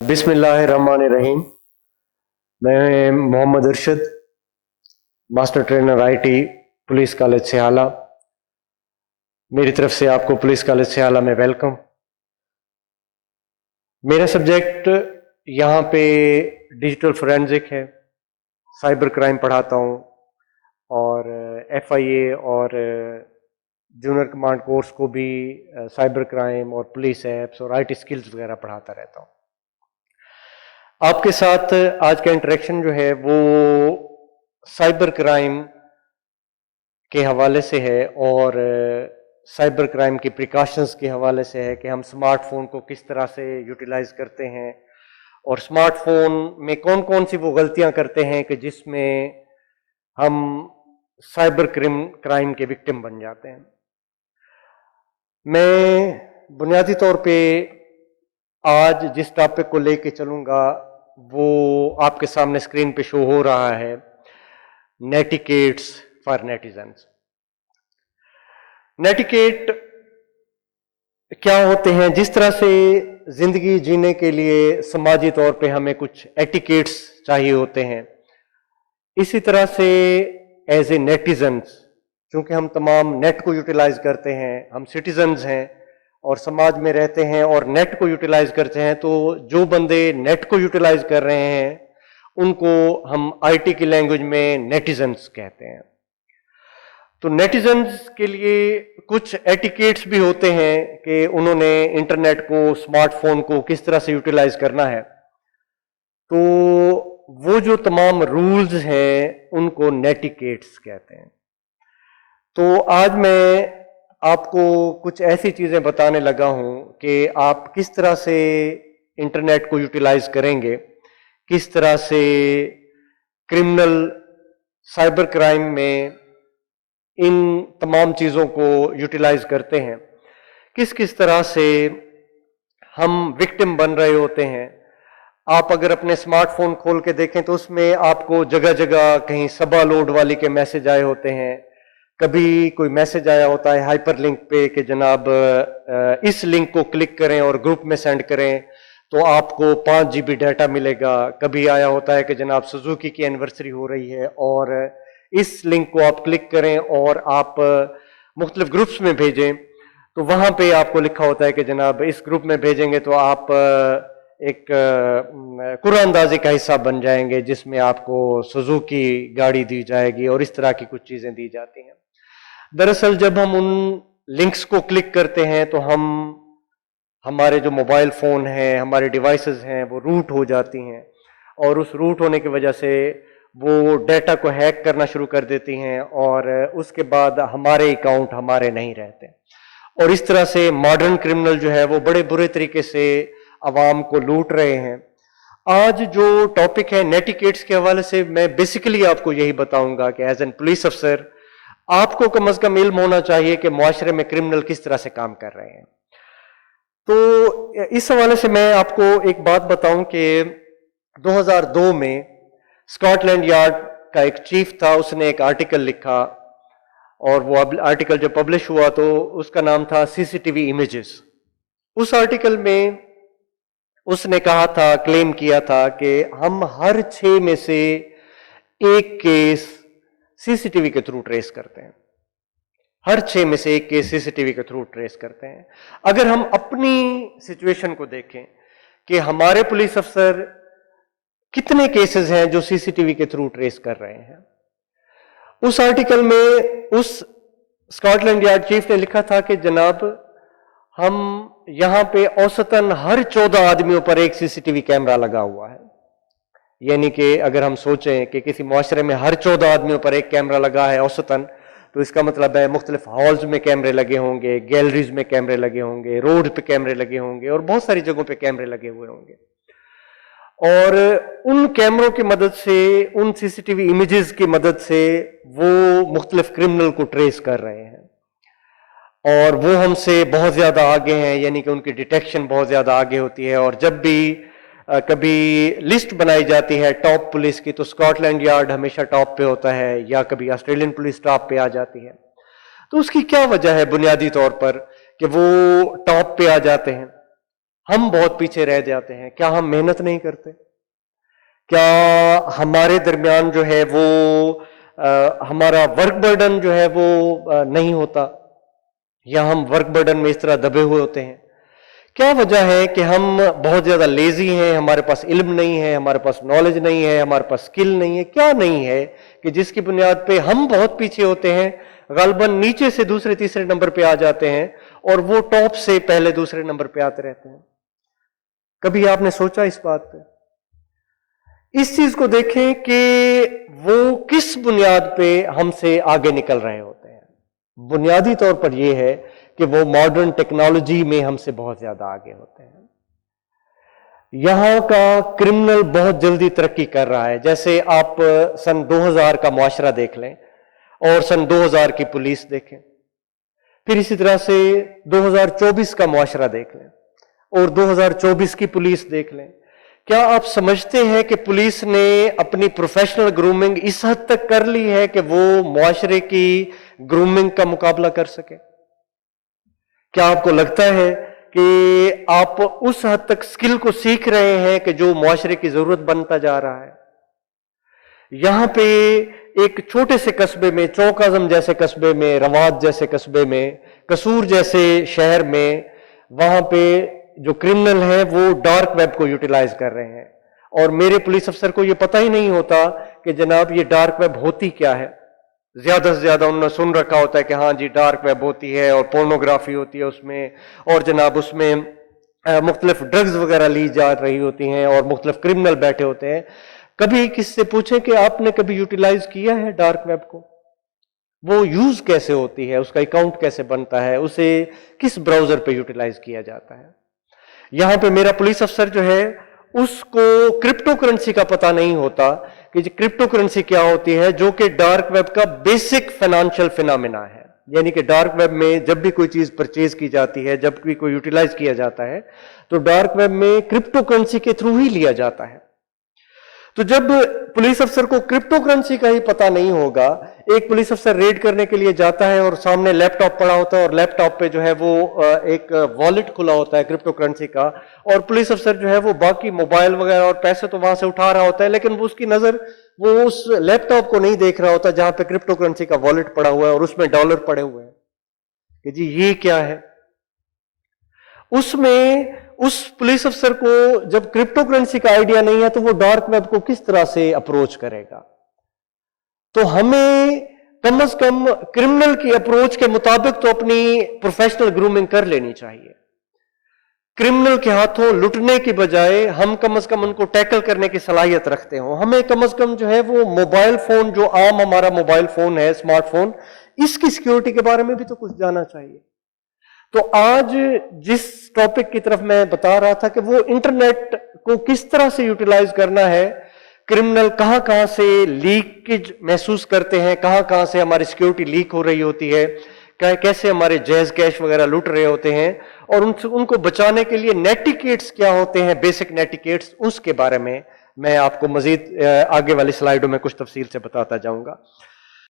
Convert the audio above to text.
बिस्मिल्लाहिर्रहमानिर्रहीम। मैं Mohammad Arshad, master trainer IT police college सियाला। मेरी तरफ से आपको पुलिस कॉलेज सियाला में वेलकम। मेरा सब्जेक्ट यहाँ पे डिजिटल फोरेंसिक है, साइबर क्राइम पढ़ाता हूँ और एफआईए और जूनियर कमांड कोर्स को भी साइबर क्राइम और पुलिस एप्स और आईटी स्किल्स वगैरह पढ़ाता रहता हूँ। आपके साथ आज का इंटरेक्शन जो है वो साइबर क्राइम के हवाले से है और साइबर क्राइम की प्रिकॉशंस के हवाले से है कि हम स्मार्टफोन को किस तरह से यूटिलाइज करते हैं और स्मार्टफोन में कौन कौन सी वो गलतियां करते हैं कि जिसमें हम साइबर क्राइम के विक्टिम बन जाते हैं। मैं बुनियादी तौर पे आज जिस टॉपिक को लेके चलूंगा वो आपके सामने स्क्रीन पे शो हो रहा है, नेटिकेट्स फॉर नेटिजन्स। नेटिकेट क्या होते हैं? जिस तरह से जिंदगी जीने के लिए समाजी तौर पे हमें कुछ एटिकेट्स चाहिए होते हैं, इसी तरह से एज ए नेटिजन्स, चूंकि हम तमाम नेट को यूटिलाइज करते हैं, हम सिटीजन्स हैं और समाज में रहते हैं और नेट को यूटिलाइज करते हैं, तो जो बंदे नेट को यूटिलाइज कर रहे हैं उनको हम आईटी की लैंग्वेज में नेटिजन्स कहते हैं। तो नेटिजन्स के लिए कुछ एटिकेट्स भी होते हैं कि उन्होंने इंटरनेट को, स्मार्टफोन को किस तरह से यूटिलाइज करना है। तो वो जो तमाम रूल्स हैं उनको नेटिकेट्स कहते हैं। तो आज मैं आपको कुछ ऐसी चीजें बताने लगा हूं कि आप किस तरह से इंटरनेट को यूटिलाइज करेंगे, किस तरह से क्रिमिनल साइबर क्राइम में इन तमाम चीज़ों को यूटिलाइज करते हैं, किस किस तरह से हम विक्टिम बन रहे होते हैं। आप अगर अपने स्मार्टफोन खोल के देखें तो उसमें आपको जगह जगह कहीं सबा लोड वाली के मैसेज आए होते हैं, कभी कोई मैसेज आया होता है हाइपर लिंक पे कि जनाब इस लिंक को क्लिक करें और ग्रुप में सेंड करें तो आपको 5 GB डाटा मिलेगा। कभी आया होता है कि जनाब सुजुकी की एनिवर्सरी हो रही है और इस लिंक को आप क्लिक करें और आप मुख्तलिफ ग्रुप्स में भेजें, तो वहां पे आपको लिखा होता है कि जनाब इस ग्रुप में भेजेंगे तो आप एक कुरानंदाजी का हिस्सा बन जाएंगे जिसमें आपको सुजुकी गाड़ी दी जाएगी और इस तरह की कुछ चीजें दी जाती हैं। दरअसल जब हम उन लिंक्स को क्लिक करते हैं तो हमारे जो मोबाइल फोन हैं, हमारे डिवाइसेस हैं, वो रूट हो जाती हैं और उस रूट होने की वजह से वो डेटा को हैक करना शुरू कर देती हैं और उसके बाद हमारे अकाउंट हमारे नहीं रहते और इस तरह से मॉडर्न क्रिमिनल जो है वो बड़े बुरे तरीके से आवाम को लूट रहे हैं। आज जो टॉपिक है नेटिकेट्स के हवाले से मैं बेसिकली आपको यही बताऊंगा कि एज एन पुलिस अफसर आपको कम अज कम इल्म होना चाहिए कि मुआशरे में क्रिमिनल किस तरह से काम कर रहे हैं। तो इस हवाले से मैं आपको एक बात बताऊं कि 2002 में स्कॉटलैंड यार्ड का एक चीफ था, उसने एक आर्टिकल लिखा और वो आर्टिकल जब पब्लिश हुआ तो उसका नाम था सीसीटीवी इमेजेस। उस आर्टिकल में उसने कहा था, क्लेम किया था कि हम हर 6 में से एक केस सीसीटीवी के थ्रू ट्रेस करते हैं। हर 6 में से एक केस सीसीटीवी के थ्रू ट्रेस करते हैं। अगर हम अपनी सिचुएशन को देखें कि हमारे पुलिस अफसर कितने केसेस हैं जो सीसीटीवी के थ्रू ट्रेस कर रहे हैं, उस आर्टिकल में उस स्कॉटलैंड यार्ड चीफ ने लिखा था कि जनाब हम यहां पे औसतन हर 14 आदमियों पर एक सीसीटीवी कैमरा लगा हुआ है। यानी कि अगर हम सोचें कि किसी मुआशरे में हर 14 आदमियों पर एक कैमरा लगा है औसतन, तो इसका मतलब है मुख्तलिफ हॉल्स में कैमरे लगे होंगे, गैलरीज में कैमरे लगे होंगे, रोड पे कैमरे लगे होंगे और बहुत सारी जगहों पे कैमरे लगे हुए होंगे और उन कैमरों की मदद से, उन सीसीटीवी इमेजेस की मदद से वो मुख्तलिफ क्रिमिनल को ट्रेस कर रहे हैं और वो हमसे बहुत ज्यादा आगे हैं, यानी कि उनकी डिटेक्शन बहुत ज्यादा आगे होती है। और जब भी कभी लिस्ट बनाई जाती है टॉप पुलिस की तो स्कॉटलैंड यार्ड हमेशा टॉप पे होता है या कभी ऑस्ट्रेलियन पुलिस टॉप पे आ जाती है। तो उसकी क्या वजह है बुनियादी तौर पर कि वो टॉप पे आ जाते हैं? ہم بہت پیچھے رہ جاتے ہیں. کیا ہم محنت نہیں کرتے؟ کیا ہمارے درمیان جو ہے وہ ہمارا ورک برڈن جو ہے وہ نہیں ہوتا، یا ہم ورک برڈن میں اس طرح دبے ہوئے ہوتے ہیں؟ کیا وجہ ہے کہ ہم بہت زیادہ لیزی ہیں، ہمارے پاس علم نہیں ہے، ہمارے پاس نالج نہیں ہے، ہمارے پاس سکل نہیں ہے؟ کیا نہیں ہے کہ جس کی بنیاد پہ ہم بہت پیچھے ہوتے ہیں، غالباً نیچے سے دوسرے تیسرے نمبر پہ آ جاتے ہیں، اور وہ ٹاپ سے پہلے دوسرے نمبر پہ آتے رہتے ہیں؟ کبھی آپ نے سوچا اس بات پہ؟ اس چیز کو دیکھیں کہ وہ کس بنیاد پہ ہم سے آگے نکل رہے ہوتے ہیں. بنیادی طور پر یہ ہے کہ وہ ماڈرن ٹیکنالوجی میں ہم سے بہت زیادہ آگے ہوتے ہیں. یہاں کا کرمنل بہت جلدی ترقی کر رہا ہے. جیسے آپ سن 2000 کا معاشرہ دیکھ لیں اور سن 2000 کی پولیس دیکھیں، پھر اسی طرح سے 2024 کا معاشرہ دیکھ لیں اور 2024 کی پولیس دیکھ لیں. کیا آپ سمجھتے ہیں کہ پولیس نے اپنی پروفیشنل گرومنگ اس حد تک کر لی ہے کہ وہ معاشرے کی گرومنگ کا مقابلہ کر سکے؟ کیا آپ کو لگتا ہے کہ آپ اس حد تک سکل کو سیکھ رہے ہیں کہ جو معاشرے کی ضرورت بنتا جا رہا ہے؟ یہاں پہ ایک چھوٹے سے قصبے میں، چوک اعظم جیسے قصبے میں، رواد جیسے قصبے میں، قصور جیسے شہر میں، وہاں پہ جو کرمنل ہیں وہ ڈارک ویب کو یوٹیلائز کر رہے ہیں، اور میرے پولیس افسر کو یہ پتہ ہی نہیں ہوتا کہ جناب یہ ڈارک ویب ہوتی کیا ہے. زیادہ سے زیادہ انہوں نے سن رکھا ہوتا ہے کہ ہاں جی ڈارک ویب ہوتی ہے اور پورنوگرافی ہوتی ہے اس میں، اور جناب اس میں مختلف ڈرگز وغیرہ لی جا رہی ہوتی ہیں اور مختلف کرمنل بیٹھے ہوتے ہیں. کبھی کس سے پوچھیں کہ آپ نے کبھی یوٹیلائز کیا ہے ڈارک ویب کو؟ وہ یوز کیسے ہوتی ہے، اس کا اکاؤنٹ کیسے بنتا ہے، اسے کس براؤزر پہ یوٹیلائز کیا جاتا ہے؟ یہاں پہ میرا پولیس افسر جو ہے اس کو کرپٹو کرنسی کا پتہ نہیں ہوتا کہ کرپٹو کرنسی کیا ہوتی ہے، جو کہ ڈارک ویب کا بیسک فائنانشیل فینامنا ہے. یعنی کہ ڈارک ویب میں جب بھی کوئی چیز پرچیز کی جاتی ہے، جب بھی کوئی یوٹیلائز کیا جاتا ہے، تو ڈارک ویب میں کرپٹو کرنسی کے تھرو ہی لیا جاتا ہے. تو جب پولیس افسر کو کرپٹو کرنسی کا ہی پتہ نہیں ہوگا، ایک پولیس افسر ریڈ کرنے کے لیے جاتا ہے اور سامنے لیپ ٹاپ پڑا ہوتا ہے اور لیپ ٹاپ پہ جو ہے وہ ایک والیٹ کھلا ہوتا ہے کرپٹو کرنسی کا، اور پولیس افسر جو ہے وہ باقی موبائل وغیرہ اور پیسے تو وہاں سے اٹھا رہا ہوتا ہے، لیکن اس کی نظر وہ اس لیپ ٹاپ کو نہیں دیکھ رہا ہوتا جہاں پہ کرپٹو کرنسی کا والیٹ پڑا ہوا ہے اور اس میں ڈالر پڑے ہوئے ہیں کہ جی یہ کیا ہے. اس میں اس پولیس افسر کو جب کرپٹو کرنسی کا آئیڈیا نہیں ہے تو وہ ڈارک ویب کو کس طرح سے اپروچ کرے گا؟ تو ہمیں کم از کم کرمنل کی اپروچ کے مطابق تو اپنی پروفیشنل گرومنگ کر لینی چاہیے. کرمنل کے ہاتھوں لٹنے کی بجائے ہم کم از کم ان کو ٹیکل کرنے کی صلاحیت رکھتے ہوں. ہمیں کم از کم جو ہے وہ موبائل فون، جو عام ہمارا موبائل فون ہے، اسمارٹ فون، اس کی سیکیورٹی کے بارے میں بھی تو کچھ جاننا چاہیے. تو آج جس ٹاپک کی طرف میں بتا رہا تھا کہ وہ انٹرنیٹ کو کس طرح سے یوٹیلائز کرنا ہے، کرمنل کہاں کہاں سے لیکیج محسوس کرتے ہیں، کہاں کہاں سے ہماری سیکیورٹی لیک ہو رہی ہوتی ہے، کیسے ہمارے جیز کیش وغیرہ لوٹ رہے ہوتے ہیں، اور ان کو بچانے کے لیے نیٹیکیٹس کیا ہوتے ہیں، بیسک نیٹیکیٹس، اس کے بارے میں آپ کو مزید آگے والی سلائیڈوں میں کچھ تفصیل سے بتاتا جاؤں گا.